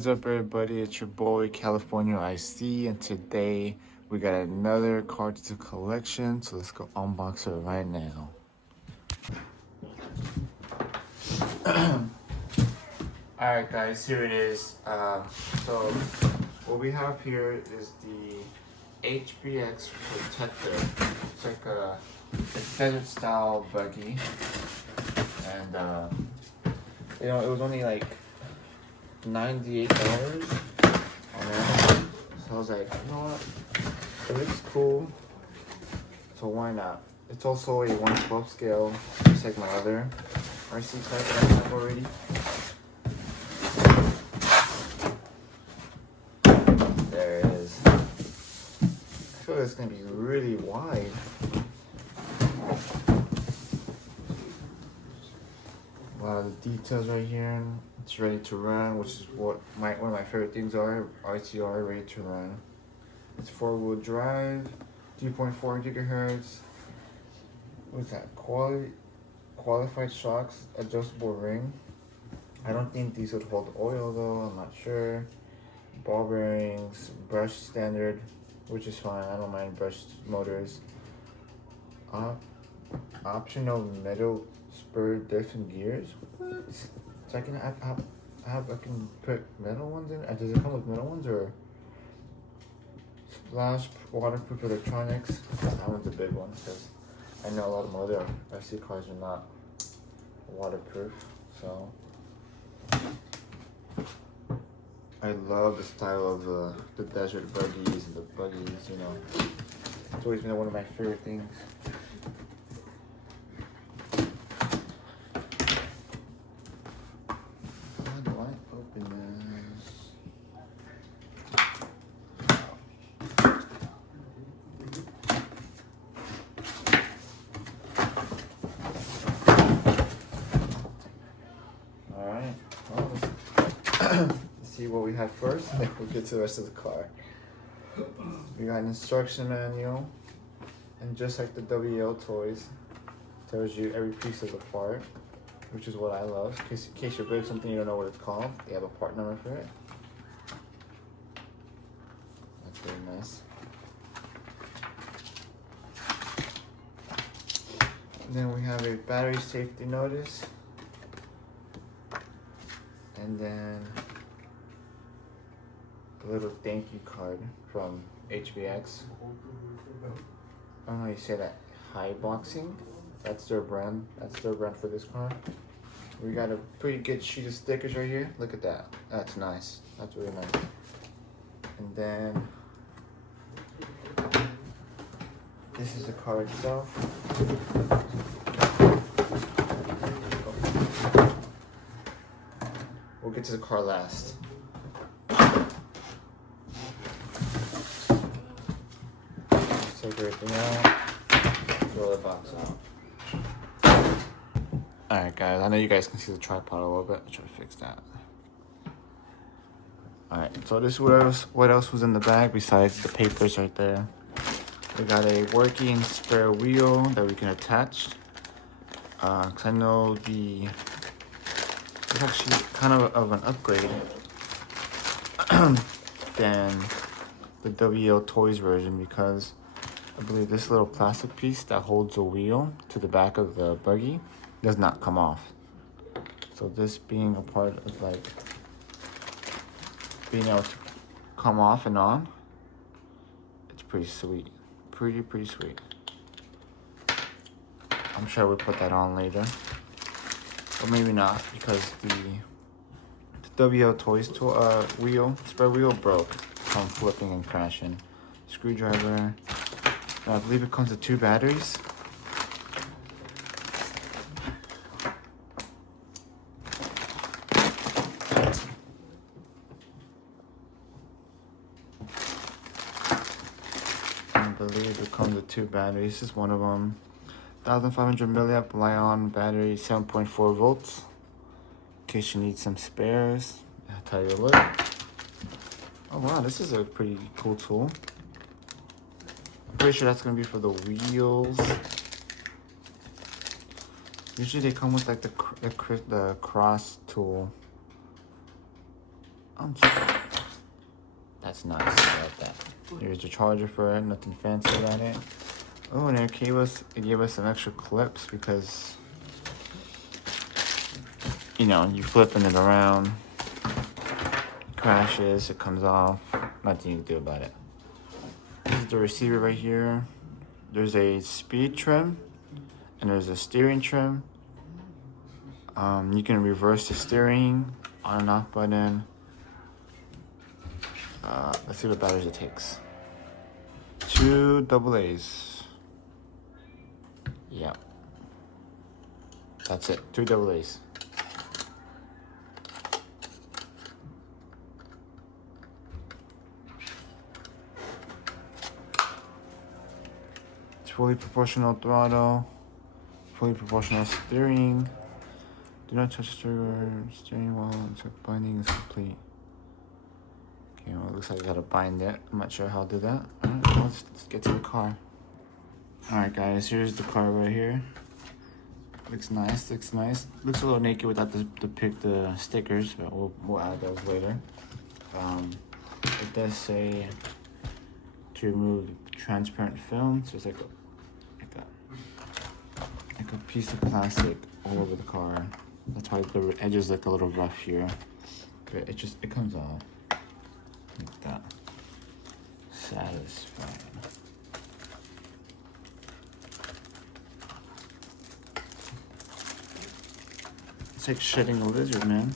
What is up, everybody? It's your boy California IC, and today we got another card to collection. So let's go unbox it right now. Alright guys, here it is. So what we have here is the HBX Protector. It's like a desert style buggy, and it was only like $98 on Amazon. So I was like, you know what? It looks cool, so why not? It's also a 1/12 scale, just like my other RC type that I have already. There it is. I feel like it's gonna be really wide. A lot of the details right here. It's ready to run, which is what one of my favorite things are. RTR, ready to run. It's 4-wheel drive, 3.4 gigahertz. What's that? Qualified shocks, adjustable ring. I don't think these would hold oil though. I'm not sure. Ball bearings, brush standard, which is fine. I don't mind brushed motors. Optional metal spur diff and gears. What? So I can put metal ones in. Does it come with metal ones or splash waterproof electronics? That one's a big one because I know a lot of my other RC cars are not waterproof. So I love the style of the desert buggies and the buggies. You know, it's always been one of my favorite things. Alright, well, let's see what we have first, and then we'll get to the rest of the car. We got an instruction manual, and just like the WL toys, tells you every piece of the part, which is what I love. In case you break something you don't know what it's called, they have a part number for it. That's very nice. And then we have a battery safety notice. And then a little thank you card from HBX. I don't know how you say that. High Boxing. That's their brand. That's their brand for this car. We got a pretty good sheet of stickers right here. Look at that. That's nice. That's really nice. And then this is the car itself. We'll get to the car last. Just take everything out. Roll the box out. Alright guys, I know you guys can see the tripod a little bit. I'll try to fix that. Alright, so this is what else was in the bag besides the papers right there. We got a working spare wheel that we can attach. Cause I know it's actually kind of an upgrade than the WL Toys version, because I believe this little plastic piece that holds the wheel to the back of the buggy does not come off. So this being a part of like being able to come off and on, it's pretty sweet. Pretty sweet. I'm sure we'll put that on later. Or maybe not, because the WL Toys spare wheel broke from flipping and crashing. Screwdriver. I believe it comes with 2 batteries. I believe it comes with 2 batteries. This is one of them. 1500 milliamp Li-ion battery, 7.4 volts. In case you need some spares. I'll tell you a look. Oh wow, this is a pretty cool tool. I'm pretty sure that's gonna be for the wheels. Usually they come with like the cross tool. That's nice. I like that. Here's the charger for it. Nothing fancy about it. Oh, and it gave us some extra clips because, you know, you flipping it around, crashes, it comes off. Nothing you can do about it. This is the receiver right here. There's a speed trim and there's a steering trim. You can reverse the steering, on and off button. Let's see what batteries it takes. 2 AA's. Yep. That's it. 2 AA's. It's fully proportional throttle, fully proportional steering. Do not touch the steering wheel until binding is complete. Okay, well, it looks like I gotta bind it. I'm not sure how to do that. Alright, well, let's get to the car. Alright guys, here's the car right here. Looks nice, looks nice. Looks a little naked without the stickers, but we'll add those later. It does say to remove transparent film, so it's like a piece of plastic all over the car. That's why the edges look a little rough here, but it comes off like that. Satisfying. It's like shedding a lizard, man.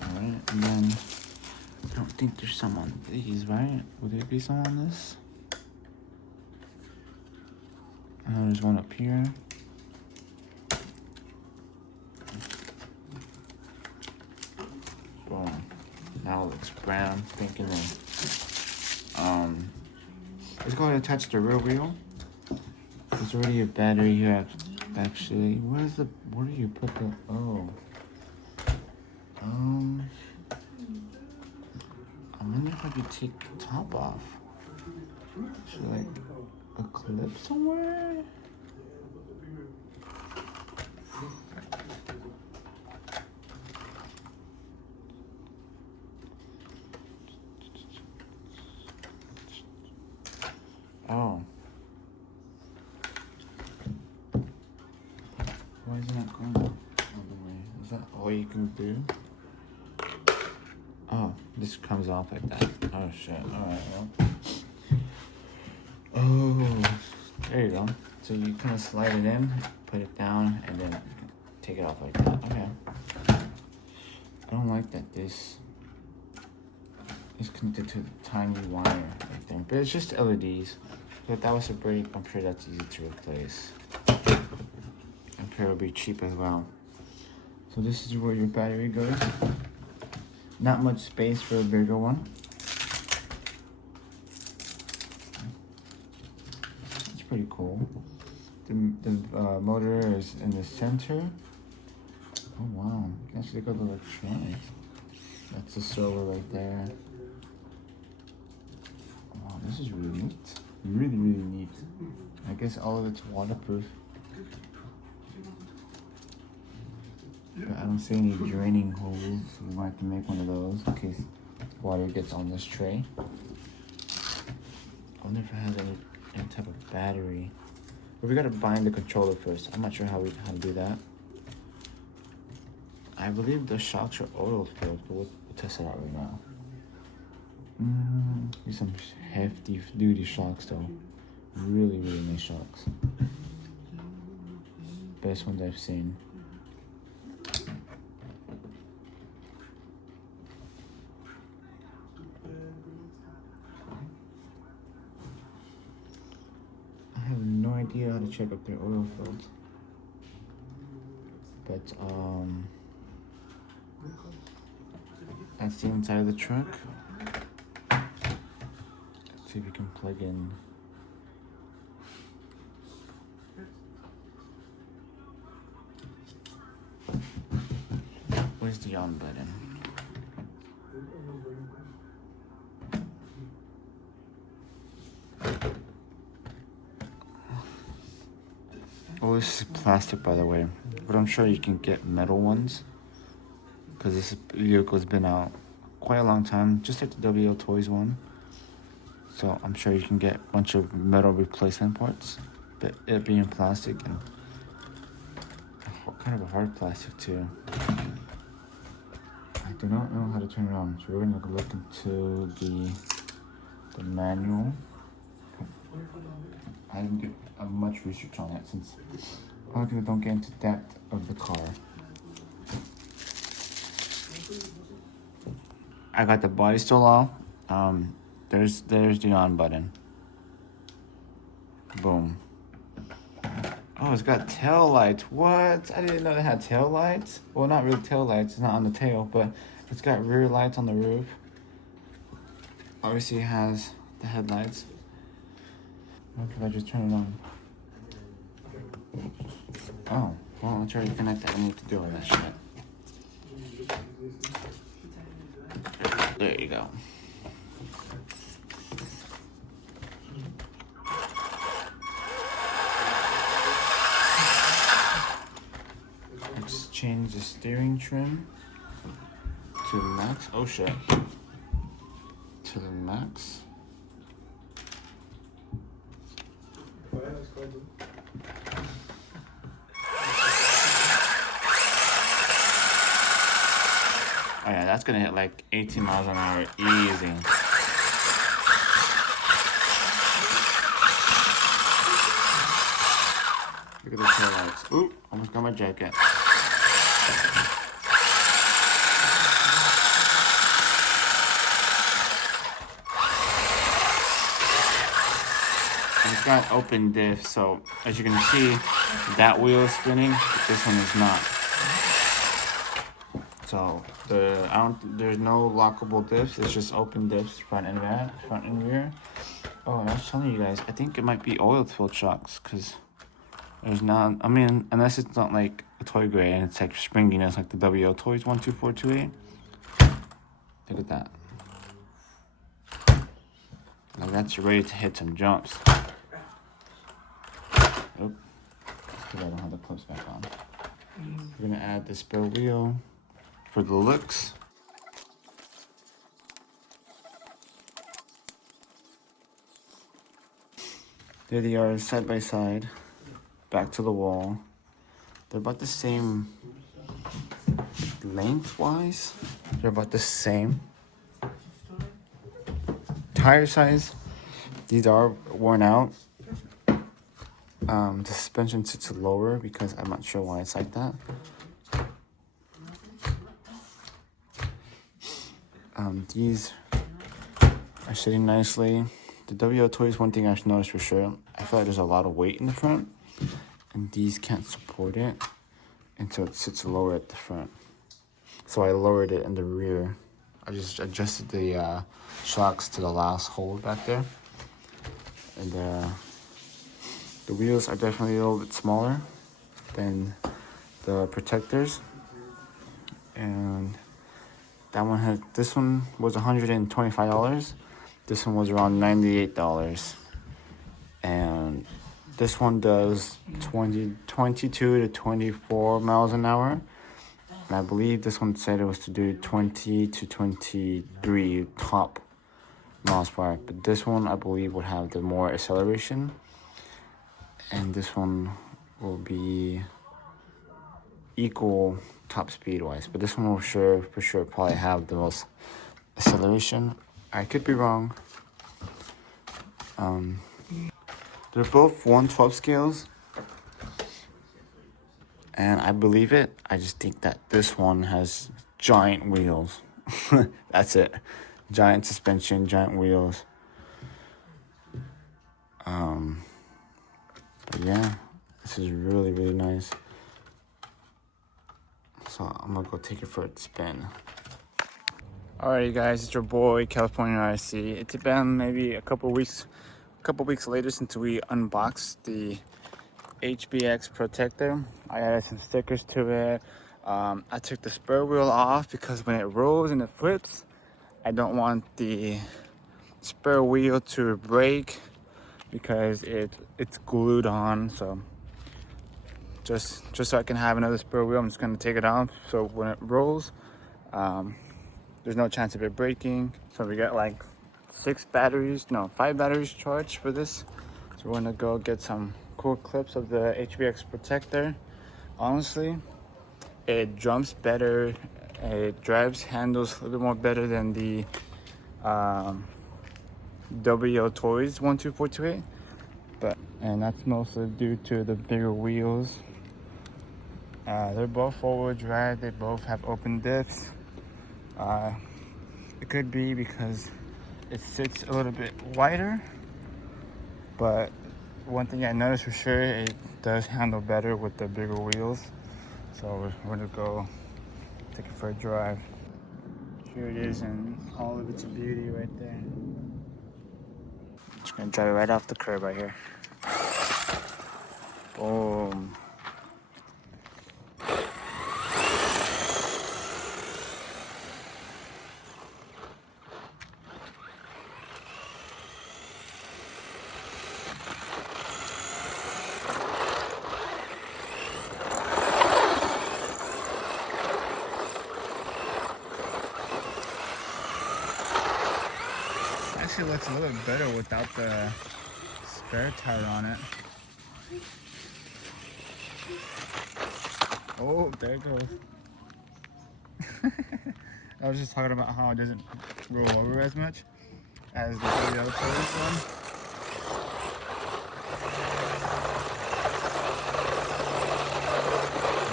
Alright, and then I don't think there's some on these, right? Would there be some on this? There's one up here. Boom. Now it looks brown, pink, and then let's go ahead and attach the rear wheel. There's already a battery here. Actually, where do you put the? Oh. I wonder if I could take the top off. Should like a clip somewhere? Oh. Why is it not going all the way? Is that all you can do? Oh, this comes off like that. Oh shit. Alright, well. Oh, there you go. So you kind of slide it in, put it down, and then take it off like that. Okay. I don't like that this is connected to the tiny wire right there. But it's just LEDs. So if that was a break, I'm sure that's easy to replace. I'm sure it'll be cheap as well. So this is where your battery goes. Not much space for a bigger one. It's pretty cool. The motor is in the center. Oh wow, you can actually look at the electronics. That's the servo right there. Wow, this is really neat. Really, really neat. I guess all of it's waterproof. But I don't see any draining holes. We might have to make one of those in case water gets on this tray. I wonder if it has any type of battery. But we gotta bind the controller first. I'm not sure how to do that. I believe the shocks are oil filled, but we'll test it out right now. These some hefty duty shocks though. Really, really nice shocks. Best ones I've seen. I have no idea how to check if they're oil filled. But that's the inside of the truck. Let's see if we can plug in. Where's the on button? this is plastic, by the way, but I'm sure you can get metal ones because this vehicle's been out quite a long time, just like the WL Toys one. So I'm sure you can get a bunch of metal replacement parts, but it being plastic and kind of a hard plastic too. I do not know how to turn it on, so we're gonna look into the manual. I didn't do much research on it since a lot of people don't get into depth of the car. I got the body still off. There's the on button. Boom. Oh, it's got tail lights. What? I didn't know it had tail lights. Well, not really tail lights. It's not on the tail, but it's got rear lights on the roof. Obviously, it has the headlights. What if I just turn it on? Oh, well, let's already connect that. I need to do all that shit. There you go. Let's change the steering trim to the max. Oh shit. To the max. Oh yeah, that's gonna hit like 18 miles an hour easy. Look at the tail lights. Oop, almost got my jacket. And it's got open diff, so as you can see, that wheel is spinning, but this one is not. So there's no lockable diffs. It's just open diffs, front and rear. Oh, and I was telling you guys, I think it might be oil-filled shocks because there's not. I mean, unless it's not like a toy grade and it's like springiness like the WL Toys 12428. Look at that. Now that's ready to hit some jumps. Oop. Because I don't have the clips back on. We're gonna add the spare wheel for the looks. There they are, side by side, back to the wall. They're about the same lengthwise. They're about the same. Tire size, these are worn out. The suspension sits lower because I'm not sure why it's like that. These are sitting nicely. The WL Toys, one thing I've noticed for sure, I feel like there's a lot of weight in the front, and these can't support it, and so it sits lower at the front. So I lowered it in the rear. I just adjusted the shocks to the last hole back there, and the wheels are definitely a little bit smaller than the protectors, and this one was $125. This one was around $98, and this one does 22 to 24 miles an hour, and I believe this one said it was to do 20 to 23 top miles per hour, but this one I believe would have the more acceleration, and this one will be equal top speed wise, but this one will for sure probably have the most acceleration. I could be wrong. They're both 1/12 scales, and I believe it. I just think that this one has giant wheels. That's it. Giant suspension, giant wheels. But yeah, this is really, really nice. So I'm gonna go take it for a spin. Alrighty guys, it's your boy California RC. It's been maybe a couple weeks later since we unboxed the HBX protector. I added some stickers to it. I took the spur wheel off because when it rolls and it flips, I don't want the spur wheel to break because it's glued on. So just so I can have another spare wheel. I'm just gonna take it off so when it rolls, there's no chance of it breaking. So we got like 5 batteries charged for this. So we're gonna go get some cool clips of the HBX protector. Honestly, it jumps better, it drives, handles a little bit more better than the WO Toys 12428, and that's mostly due to the bigger wheels. They're both forward drive, they both have open dips. It could be because it sits a little bit wider, but one thing I noticed for sure, it does handle better with the bigger wheels. So we're gonna go take it for a drive. Here it is in all of its beauty right there. Just gonna drive it right off the curb right here. Boom. Actually looks a little bit better without the spare tire on it. Oh, there it goes. I was just talking about how it doesn't roll over as much as the other one.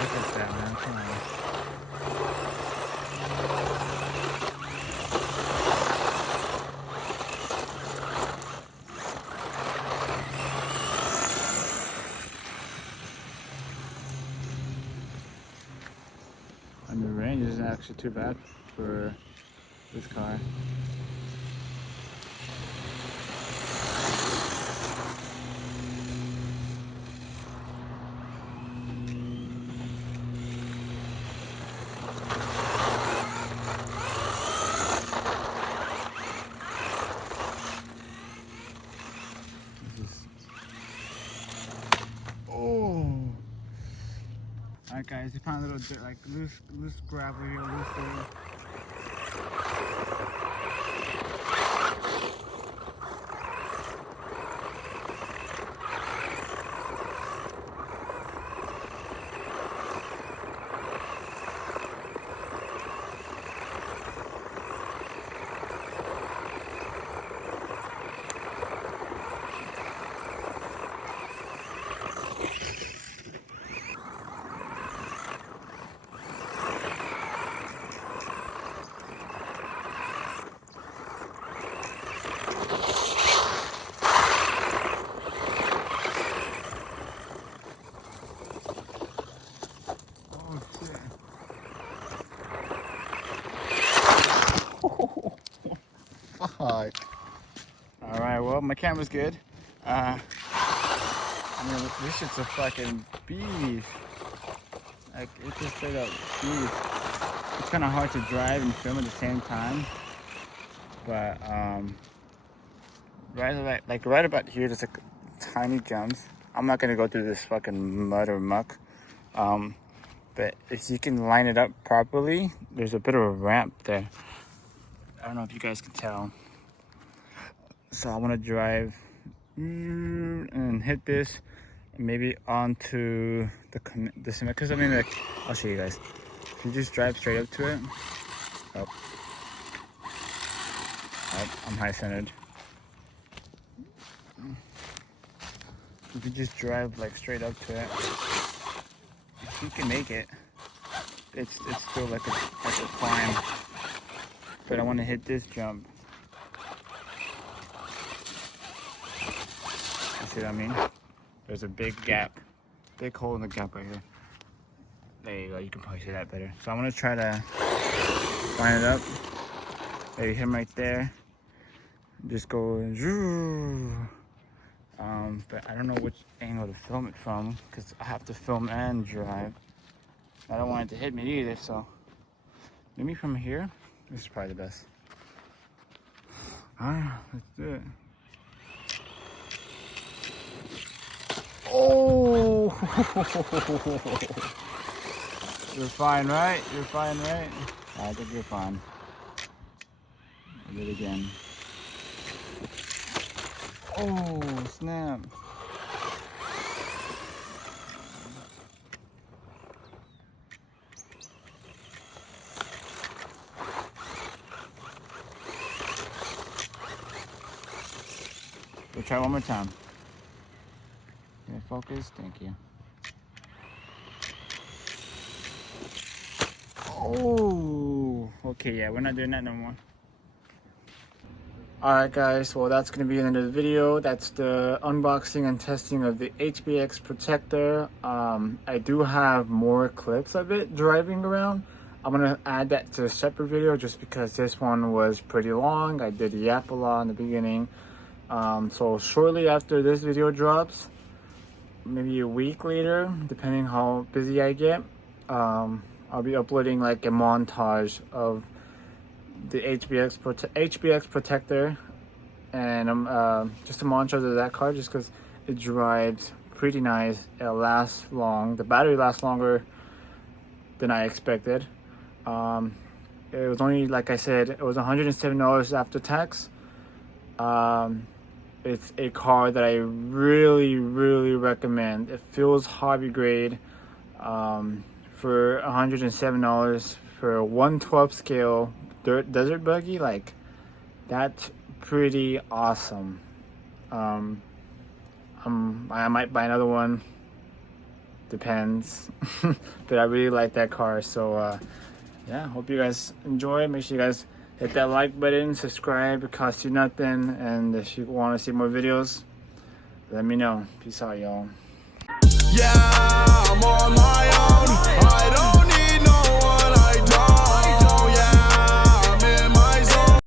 Look at that, man. Come on. And the range isn't actually too bad for this car. Alright guys, we found a little bit like loose gravel here, loose dirt. Alright, well, my camera's good. I mean, this shit's a fucking beast. Like, it's just straight up beast. It's kind of hard to drive and film at the same time. But, right about here, there's like tiny jumps. I'm not gonna go through this fucking mud or muck. But if you can line it up properly, there's a bit of a ramp there. I don't know if you guys can tell. So I want to drive and hit this, and maybe onto the cement. Because I mean, like, I'll show you guys. If you just drive straight up to it, oh, I'm high centered. If you just drive like straight up to it, if you can make it, it's still like a climb. But I want to hit this jump. See what I mean? There's a big gap, big hole in the gap right here. There you go, you can probably see that better. So I'm gonna try to line it up. There, you hit him right there. Just go, but I don't know which angle to film it from because I have to film and drive. I don't want it to hit me either, so maybe from here. This is probably the best. Alright, let's do it. Oh! You're fine, right? You're fine, right? I think you're fine. Do it again. Oh, snap. We'll try one more time. Can I focus? Thank you. Oh, okay, yeah, we're not doing that no more. Alright guys, well that's going to be the end of the video. That's the unboxing and testing of the HBX protector. I do have more clips of it driving around. I'm going to add that to a separate video just because this one was pretty long. I did yap a lot in the beginning. So shortly after this video drops, maybe a week later, depending how busy I get, I'll be uploading like a montage of the HBX protector, and just a montage of that car just because it drives pretty nice. It lasts long. The battery lasts longer than I expected. It was only, like I said, it was $107 after tax. It's a car that I really recommend. It feels hobby grade. For $107 for a 1/12 scale desert buggy, like that's pretty awesome. I might buy another one, depends. But I really like that car. So yeah, hope you guys enjoy. Make sure you guys hit that like button, subscribe. It costs you nothing. And if you want to see more videos, let me know. Peace out, y'all. Yeah, I'm on my